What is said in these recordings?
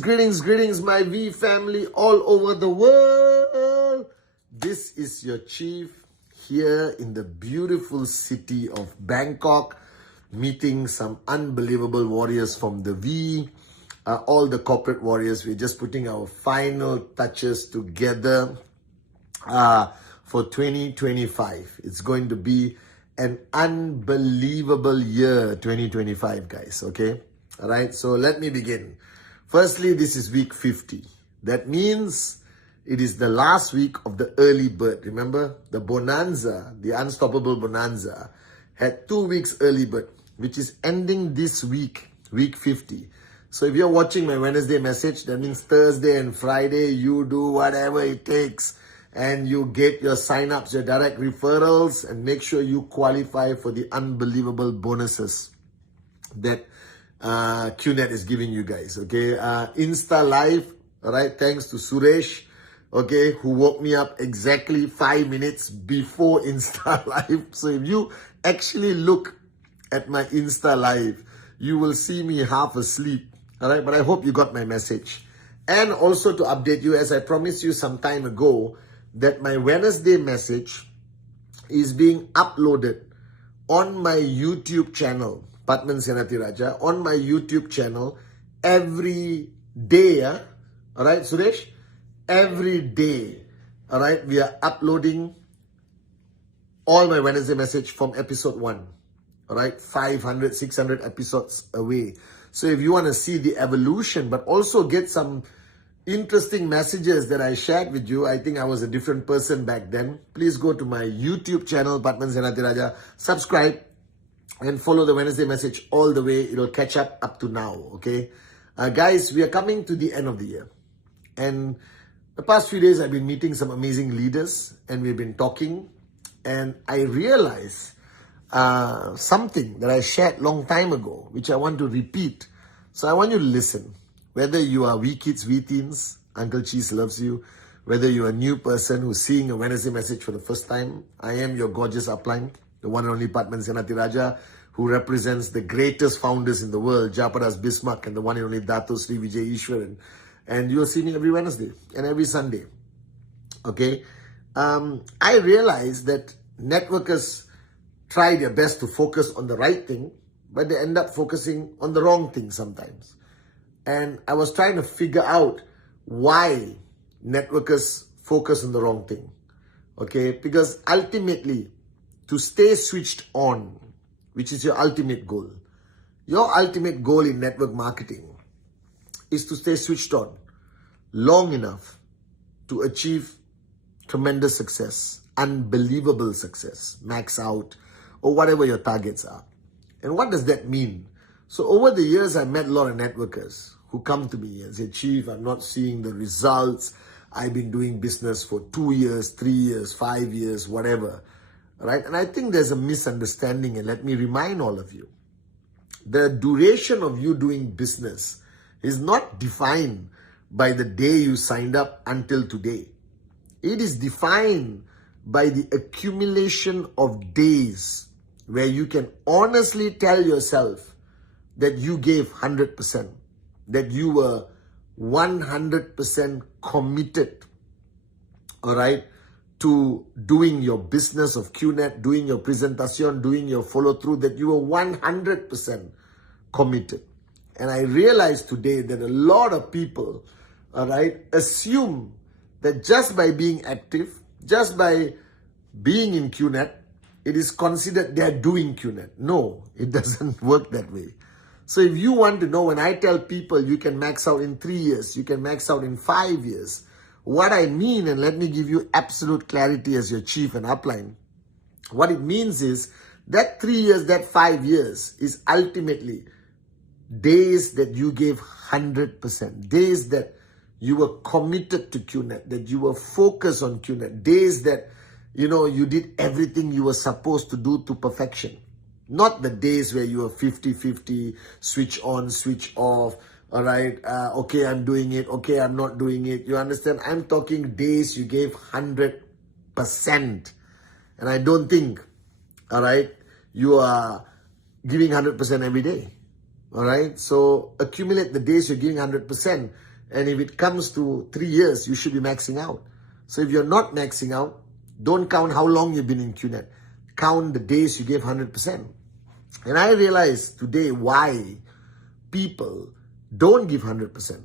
Greetings, my V family all over the world. This is your chief here in the beautiful city of Bangkok, meeting some unbelievable warriors from the V, all the corporate warriors. We're just putting our final touches together for 2025. It's going to be an unbelievable year, 2025, guys, okay? All right, so let me begin. Firstly, this is week 50. That means it is the last week of the early bird. Remember, the bonanza, the unstoppable bonanza, had 2 weeks early bird, which is ending this week, week 50. So if you're watching my Wednesday message, that means Thursday and Friday, you do whatever it takes and you get your sign-ups, your direct referrals, and make sure you qualify for the unbelievable bonuses that QNet is giving you guys, okay? Insta Live, all right, thanks to Suresh, okay, who woke me up exactly 5 minutes before Insta Live. So if you actually look at my Insta Live, you will see me half asleep, all right? But I hope you got my message. And also to update you, as I promised you some time ago, that my Wednesday message is being uploaded on my YouTube channel, Pathman Senathirajah, on my YouTube channel every day, all right, Suresh? Every day, all right, we are uploading all my Wednesday message from episode 1, all right, 500, 600 episodes away. So if you want to see the evolution, but also get some interesting messages that I shared with you, I think I was a different person back then, please go to my YouTube channel, Pathman Senathirajah, subscribe, and follow the Wednesday message all the way. It'll catch up to now, okay? Guys, we are coming to the end of the year. And the past few days, I've been meeting some amazing leaders and we've been talking. And I realized something that I shared long time ago, which I want to repeat. So I want you to listen. Whether you are wee kids, wee teens, Uncle Cheese loves you. Whether you're a new person who's seeing a Wednesday message for the first time, I am your gorgeous upline, the one and only Pathman Senathirajah, who represents the greatest founders in the world, Japadas Bismarck and the one and only Dato Sri Vijay Ishwaran. And you'll see me every Wednesday and every Sunday. Okay? I realized that networkers try their best to focus on the right thing, but they end up focusing on the wrong thing sometimes. And I was trying to figure out why networkers focus on the wrong thing. Okay? Because ultimately, to stay switched on, which is your ultimate goal. Your ultimate goal in network marketing is to stay switched on long enough to achieve tremendous success, unbelievable success, max out, or whatever your targets are. And what does that mean? So over the years, I met a lot of networkers who come to me and say, Chief, I'm not seeing the results. I've been doing business for 2 years, 3 years, 5 years, whatever. Right? And I think there's a misunderstanding, and let me remind all of you. The duration of you doing business is not defined by the day you signed up until today. It is defined by the accumulation of days where you can honestly tell yourself that you gave 100%, that you were 100% committed, all right, to doing your business of QNet, doing your presentation, doing your follow-through, that you were 100% committed. And I realized today that a lot of people, all right, assume that just by being active, just by being in QNet, it is considered they're doing QNet. No, it doesn't work that way. So if you want to know, when I tell people you can max out in 3 years, you can max out in 5 years, what I mean, and let me give you absolute clarity as your chief and upline, what it means is that 3 years, that 5 years is ultimately days that you gave 100%, days that you were committed to QNet, that you were focused on QNet, days that, you know, you did everything you were supposed to do to perfection. Not the days where you were 50-50, switch on, switch off, all right, okay, I'm doing it, okay, I'm not doing it. You understand? I'm talking days you gave 100%. And I don't think, all right, you are giving 100% every day. All right. So accumulate the days you're giving 100%. And if it comes to 3 years, you should be maxing out. So if you're not maxing out, don't count how long you've been in QNet. Count the days you gave 100%. And I realize today why people don't give 100%.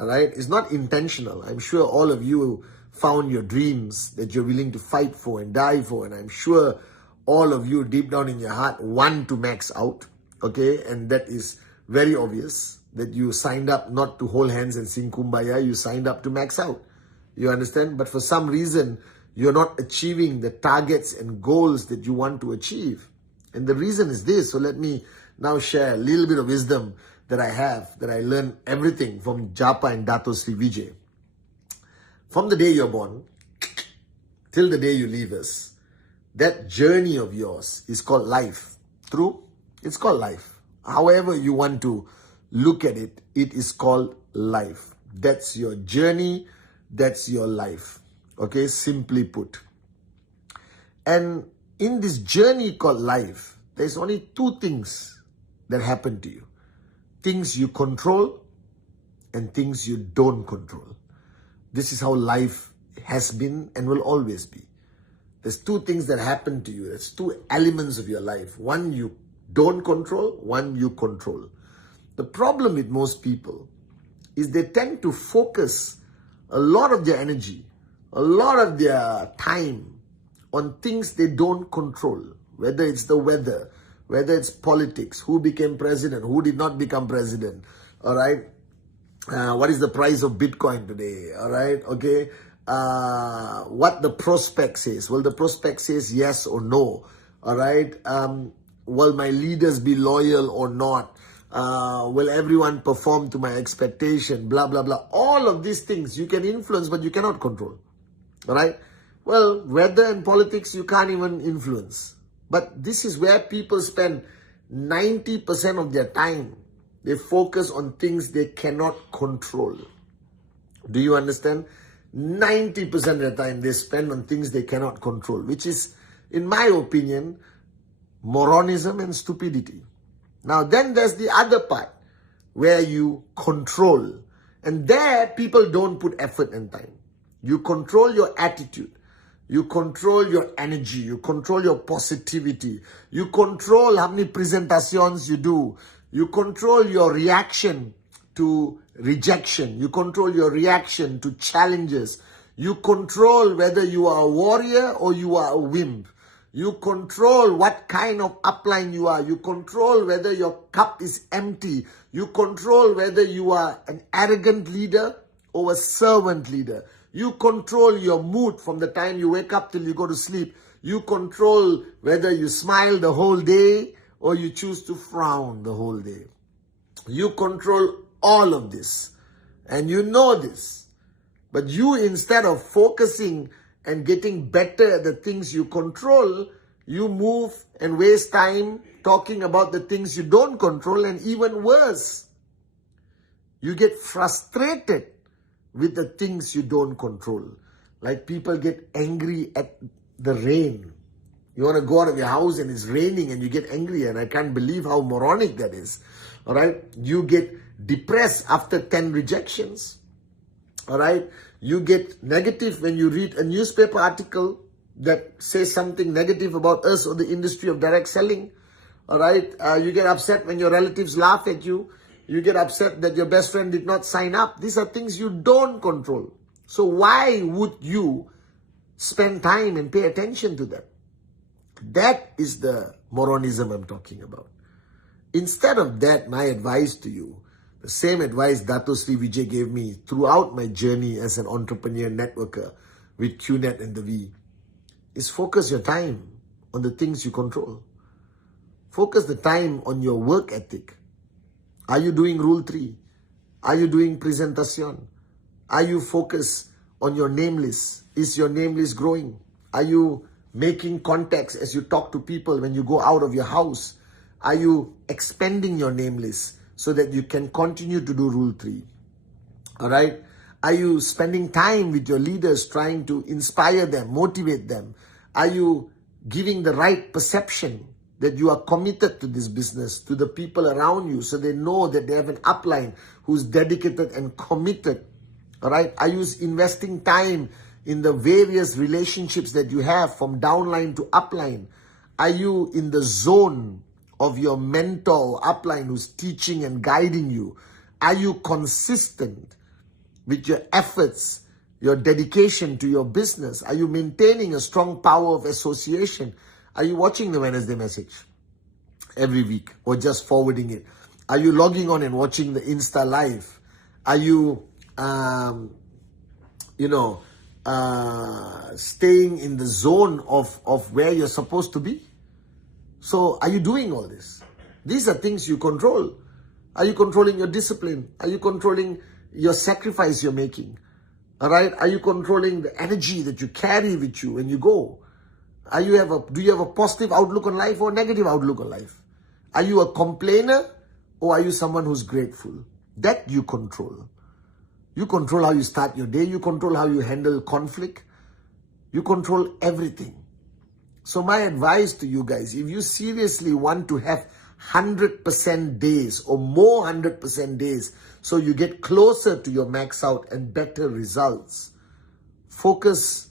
All right. It's not intentional. I'm sure all of you found your dreams that you're willing to fight for and die for. And I'm sure all of you deep down in your heart want to max out. Okay. And that is very obvious that you signed up not to hold hands and sing Kumbaya. You signed up to max out. You understand? But for some reason, you're not achieving the targets and goals that you want to achieve. And the reason is this. So let me now share a little bit of wisdom that I have, that I learned everything from Japa and Dato Sri Vijay. From the day you're born till the day you leave us, that journey of yours is called life. True? It's called life. However you want to look at it, it is called life. That's your journey. That's your life. Okay, simply put. And in this journey called life, there's only two things that happen to you. Things you control and things you don't control. This is how life has been and will always be. There's two things that happen to you. There's two elements of your life. One you don't control, one you control. The problem with most people is they tend to focus a lot of their energy, a lot of their time on things they don't control, whether it's the weather, whether it's politics, who became president, who did not become president, all right? What is the price of Bitcoin today, all right? Okay, what the prospect says. Well, the prospect says yes or no, all right? Will my leaders be loyal or not? Will everyone perform to my expectation? Blah, blah, blah. All of these things you can influence, but you cannot control. All right? Well, weather and politics, you can't even influence. But this is where people spend 90% of their time. They focus on things they cannot control. Do you understand? 90% of the time they spend on things they cannot control, which is, in my opinion, moronism and stupidity. Now, then there's the other part where you control. And there, people don't put effort and time. You control your attitude. You control your energy. You control your positivity. You control how many presentations you do. You control your reaction to rejection. You control your reaction to challenges. You control whether you are a warrior or you are a wimp. You control what kind of upline you are. You control whether your cup is empty. You control whether you are an arrogant leader or a servant leader. You control your mood from the time you wake up till you go to sleep. You control whether you smile the whole day or you choose to frown the whole day. You control all of this. And you know this. But you, instead of focusing and getting better at the things you control, you move and waste time talking about the things you don't control, and even worse, you get frustrated with the things you don't control. Like people get angry at the rain. You want to go out of your house and it's raining and you get angry, and I can't believe how moronic that is. All right? You get depressed after 10 rejections. All right? You get negative when you read a newspaper article that says something negative about us or the industry of direct selling. All right? You get upset when your relatives laugh at you. You get upset that your best friend did not sign up. These are things you don't control. So why would you spend time and pay attention to them? That is the moronism I'm talking about. Instead of that, my advice to you, the same advice Dato Sri Vijay gave me throughout my journey as an entrepreneur networker with QNet and the V, is focus your time on the things you control. Focus the time on your work ethic. Are you doing Rule 3? Are you doing presentation? Are you focused on your name list? Is your name list growing? Are you making contacts as you talk to people when you go out of your house? Are you expanding your name list so that you can continue to do Rule 3? All right? Are you spending time with your leaders trying to inspire them, motivate them? Are you giving the right perception that you are committed to this business, to the people around you, so they know that they have an upline who's dedicated and committed. All right? Are you investing time in the various relationships that you have from downline to upline? Are you in the zone of your mentor upline who's teaching and guiding you? Are you consistent with your efforts, your dedication to your business? Are you maintaining a strong power of association? Are you watching the Wednesday message every week or just forwarding it? Are you logging on and watching the Insta Live? Are you, staying in the zone of where you're supposed to be? So are you doing all this? These are things you control. Are you controlling your discipline? Are you controlling your sacrifice you're making? All right? Are you controlling the energy that you carry with you when you go? Do you have a positive outlook on life or a negative outlook on life? Are you a complainer or are you someone who's grateful? That you control. You control how you start your day. You control how you handle conflict. You control everything. So my advice to you guys, if you seriously want to have 100% days or more 100% days, so you get closer to your max out and better results, focus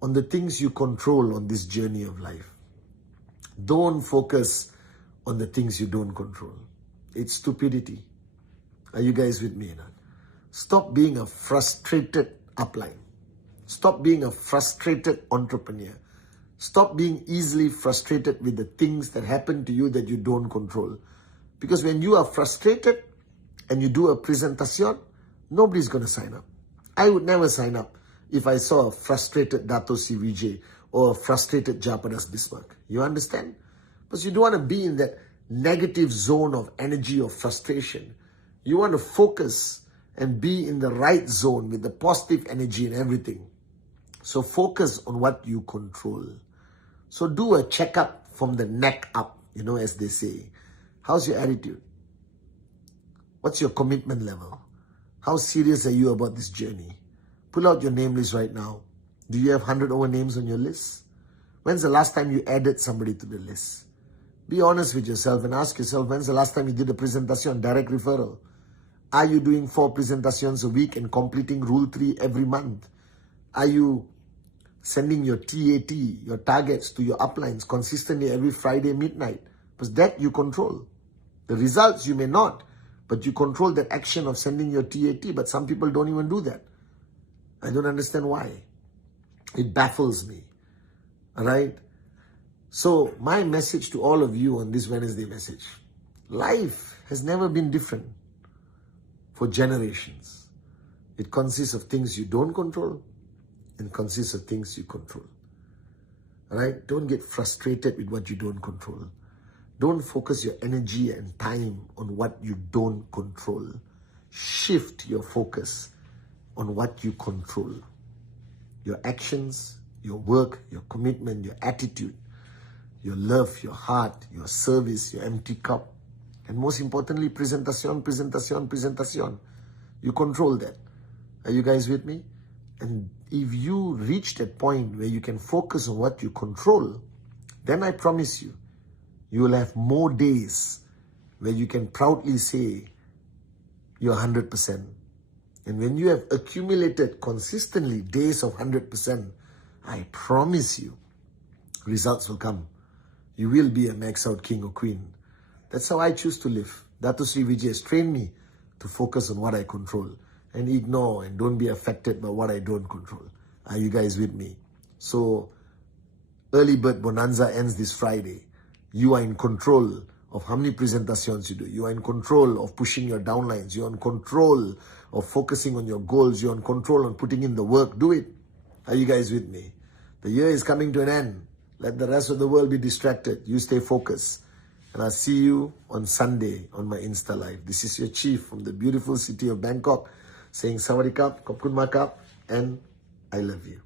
on the things you control on this journey of life. Don't focus on the things you don't control. It's stupidity. Are you guys with me? Stop being a frustrated upline. Stop being a frustrated entrepreneur. Stop being easily frustrated with the things that happen to you that you don't control. Because when you are frustrated and you do a presentation, nobody's going to sign up. I would never sign up if I saw a frustrated Dato C. Vijay or a frustrated Japadas Bismarck. You understand? Because you don't want to be in that negative zone of energy or frustration. You want to focus and be in the right zone with the positive energy and everything. So focus on what you control. So do a checkup from the neck up, as they say. How's your attitude? What's your commitment level? How serious are you about this journey? Pull out your name list right now. Do you have 100 over names on your list? When's the last time you added somebody to the list? Be honest with yourself and ask yourself, when's the last time you did a presentation, direct referral? Are you doing 4 presentations a week and completing Rule 3 every month? Are you sending your TAT, your targets to your uplines consistently every Friday midnight? Because that you control. The results you may not, but you control that action of sending your TAT. But some people don't even do that. I don't understand why. It baffles me. All right? So my message to all of you on this Wednesday message, life has never been different for generations. It consists of things you don't control and consists of things you control. All right? Don't get frustrated with what you don't control. Don't focus your energy and time on what you don't control. Shift your focus on what you control. Your actions, your work, your commitment, your attitude, your love, your heart, your service, your empty cup. And most importantly, presentation. You control that. Are you guys with me? And if you reach that point where you can focus on what you control, then I promise you, you will have more days where you can proudly say you're 100%. And when you have accumulated consistently days of 100%, I promise you, results will come. You will be a max out king or queen. That's how I choose to live. Dato Sri Vijay has trained me to focus on what I control and ignore and don't be affected by what I don't control. Are you guys with me? So, Early Bird Bonanza ends this Friday. You are in control of how many presentations you do. You are in control of pushing your downlines. You're in control of focusing on your goals. You're in control on putting in the work. Do it. Are you guys with me? The year is coming to an end. Let the rest of the world be distracted. You stay focused. And I'll see you on Sunday on my Insta Live. This is your chief from the beautiful city of Bangkok saying Sawadee Kap, Kopkun Makap, and I love you.